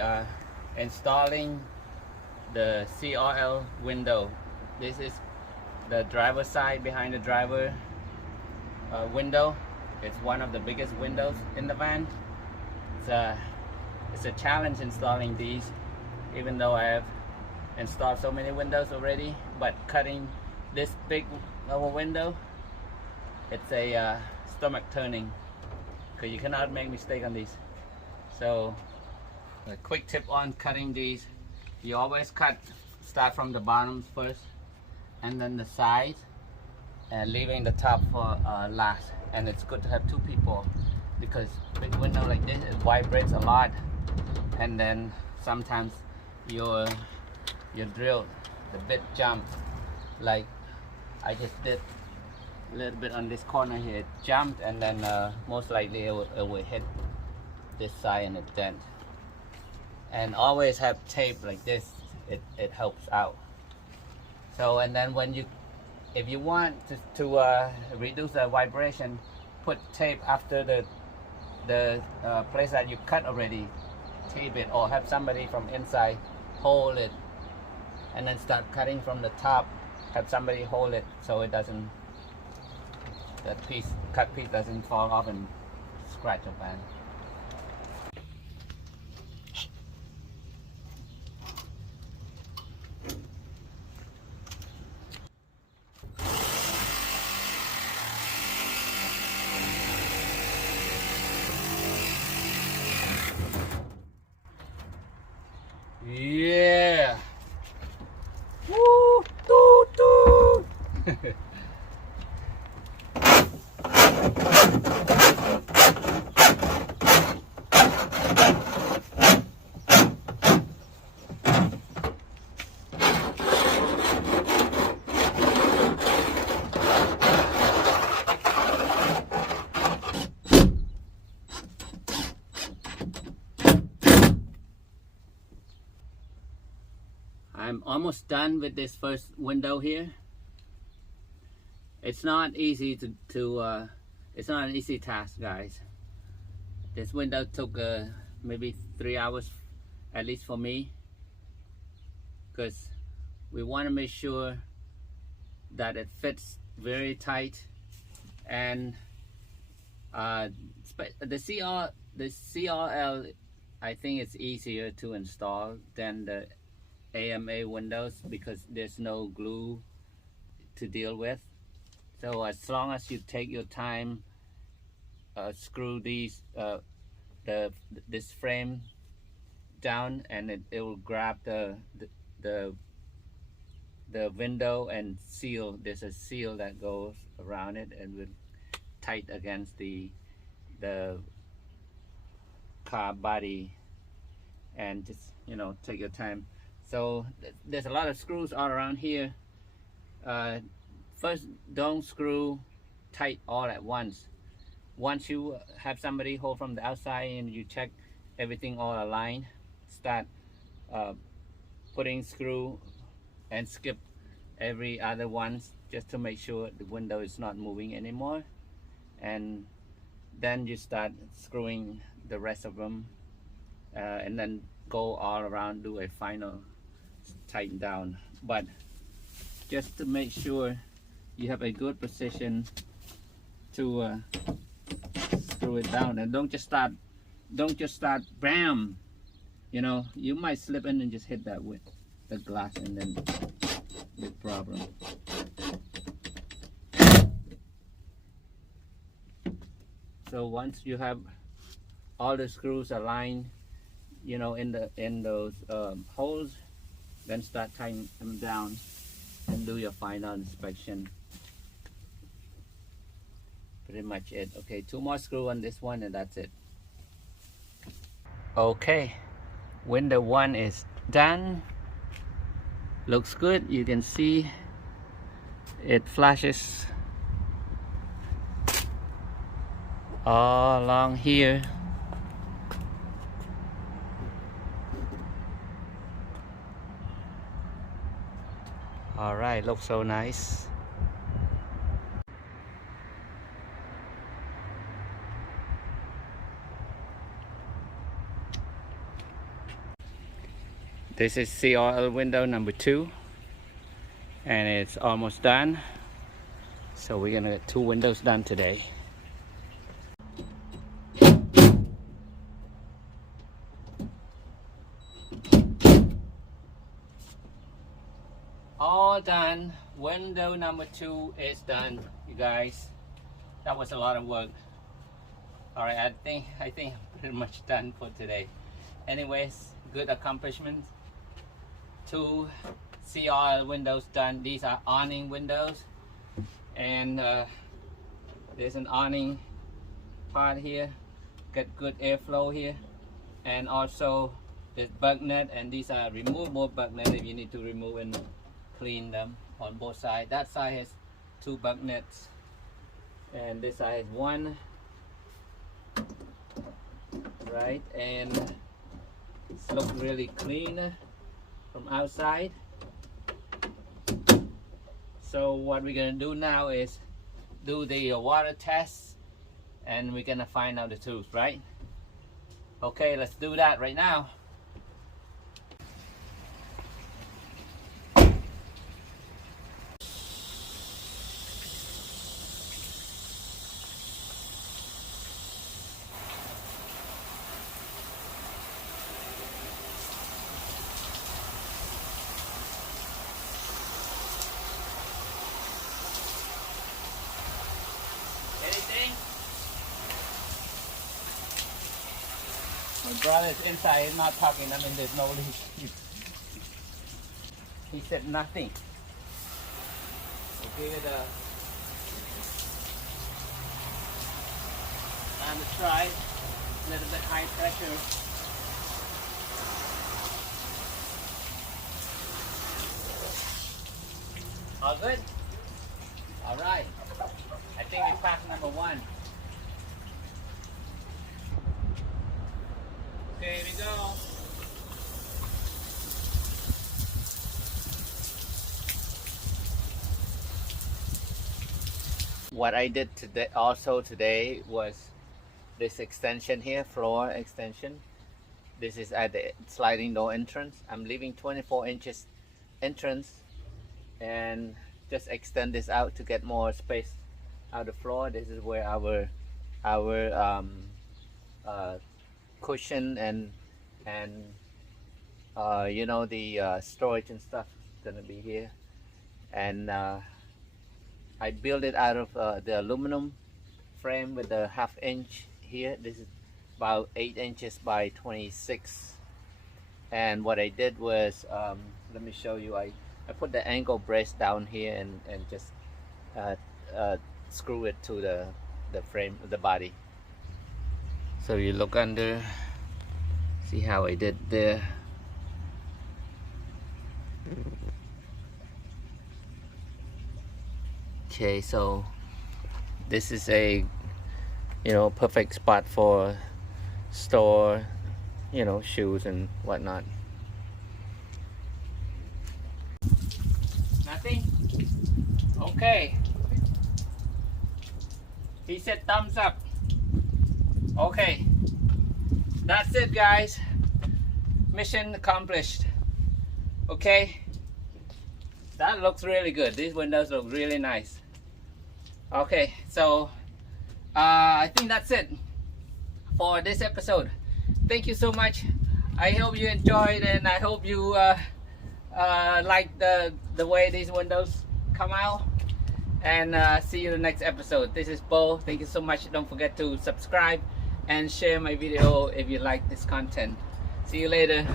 are installing the CRL window. This is the driver side behind the driver window. It's one of the biggest windows in the van. It's a challenge installing these, even though I have installed so many windows already. But cutting this big of a window, it's a stomach turning, because you cannot make mistake on these. So a quick tip on cutting these: you always start from the bottoms first, and then the sides, and leaving the top for last. And it's good to have two people, because big window like this, it vibrates a lot, and then sometimes your drill, the bit jumps. Like I just did a little bit on this corner here, it jumped, and then most likely it will hit this side and it dent. And always have tape like this, it helps out. So, and then if you want to reduce the vibration, put tape after the place that you cut already, tape it, or have somebody from inside hold it, and then start cutting from the top, have somebody hold it so it doesn't, cut piece doesn't fall off and scratch your van. Yeah. Woo, doo, doo. I'm almost done with this first window here. It's not easy it's not an easy task, guys. This window took maybe 3 hours, at least for me, because we want to make sure that it fits very tight. And the CRL, I think it's easier to install than the AMA windows, because there's no glue to deal with. So as long as you take your time, screw these this frame down, and it will grab the window and seal. There's a seal that goes around it and will tight against the car body. And just, take your time. So there's a lot of screws all around here. First, don't screw tight all at once. Once you have somebody hold from the outside and you check everything all aligned, start putting screw and skip every other ones, just to make sure the window is not moving anymore. And then you start screwing the rest of them, and then go all around, do a final tighten down. But just to make sure you have a good position to screw it down, and don't just start bam. You might slip in and just hit that with the glass, and then big problem. So once you have all the screws aligned, in those holes, then start tightening them down and do your final inspection. Pretty much it. Okay, 2 more screws on this one, and that's it. Okay, window 1 is done. Looks good. You can see it flashes all along here. All right, looks so nice. This is CRL window number 2, and it's almost done. So we're gonna get 2 windows done today. All done. Window number 2 is done, you guys. That was a lot of work. All right, I think I'm pretty much done for today. Anyways, good accomplishment. 2 CR windows done. These are awning windows, and there's an awning part here. Get good airflow here, and also there's bug net, and these are removable bug net if you need to remove and clean them on both sides. That side has 2 bug nets, and this side has 1. Right, and it's look really clean from outside. So what we're gonna do now is do the water test, and we're gonna find out the truth, right? Okay, let's do that right now. Anything? My brother's inside, he's not talking. I mean, there's no leak. He said nothing. We'll give it a time to try. A little bit high pressure. All good? All right. I think we passed number 1. Okay, here we go. What I did today today was this extension here, floor extension. This is at the sliding door entrance. I'm leaving 24 inches entrance and just extend this out to get more space out the floor. This is where our cushion and you know, the storage and stuff is gonna be here. And I built it out of the aluminum frame with the 1/2 inch here. This is about 8 inches by 26. And what I did was, let me show you. I put the angle brace down here and just screw it to the frame, the body. So you look under, see how I did there. Okay, so this is a, you know, perfect spot for store, you know, shoes and whatnot. Nothing? Okay. He said thumbs up. Okay. That's it, guys. Mission accomplished. Okay. That looks really good. These windows look really nice. Okay, so I think that's it for this episode. Thank you so much. I hope you enjoyed, and I hope you like the way these windows come out. And see you in the next episode. This is Bo. Thank you so much. Don't forget to subscribe and share my video if you like this content. See you later.